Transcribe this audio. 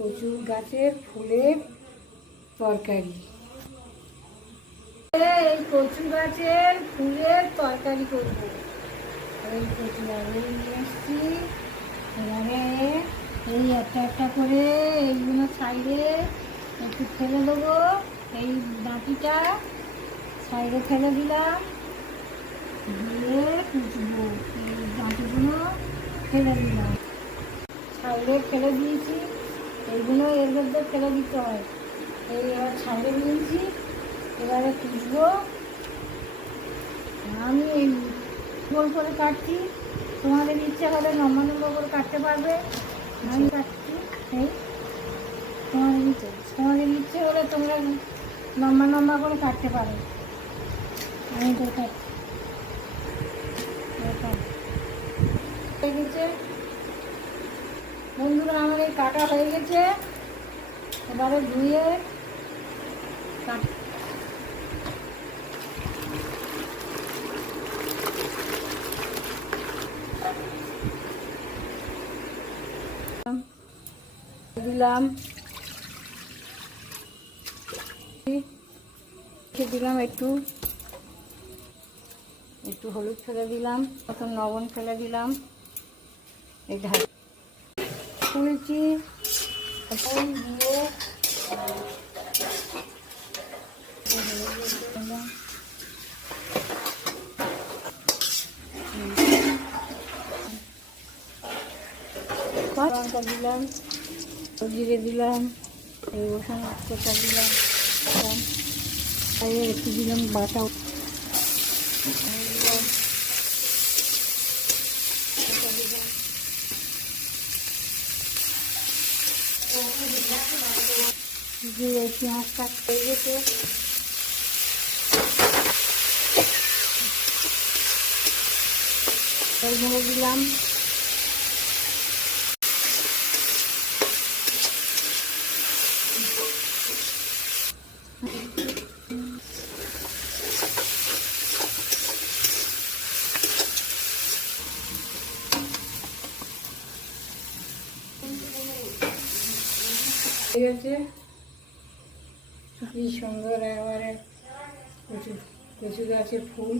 কচু গাছের ফুলের তরকারি। এই কচু গাছের ফুলের তরকারি করবো। এই কচু গাছ নিয়ে এসছি, এবারে এই একটা একটা করে এইগুলো সাইডে একটু ফেলে দেবো। এই ডাঁটিটা সাইডে ফেলে দিলাম, দিয়ে কুচবো। এই ডাঁটিগুলো ফেলে দিলাম, সাইডে ফেলে দিয়েছি। এইগুলো এর মধ্যে ফেলে দিতে হয়। এই এবার সাইডে নিয়েছি, এবারে কুচবো। আমি এই গোল করে কাটছি, তোমাদের ইচ্ছে হলে লম্বা লম্বা করে কাটতে পারবে। আমি কাটছি এই তোমাদের ইচ্ছে হলে তোমরা লম্বা লম্বা করে কাটতে পারো। আমি তো কাটছি। হয়ে গেছে বন্ধুরা, আমার এই কাটা হয়ে গেছে। এবারে ধুয়ে কাট দিলাম, দিলাম একটু একটু হলুদ ফেলে দিলাম, তখন লবণ ফেলে দিলাম। এই ঢাক খুলেছি দিয়ে লঙ্কা দিলাম, জিরে দিলাম, এই রসুন কোটা দিলাম, একটু দিলাম বাটা দিয়ে পেঁয়াজ কাট হয়ে গেছে। মেরে দিলাম, ঠিক আছে। কি সুন্দর একেবারে কচু গাছের ফুল।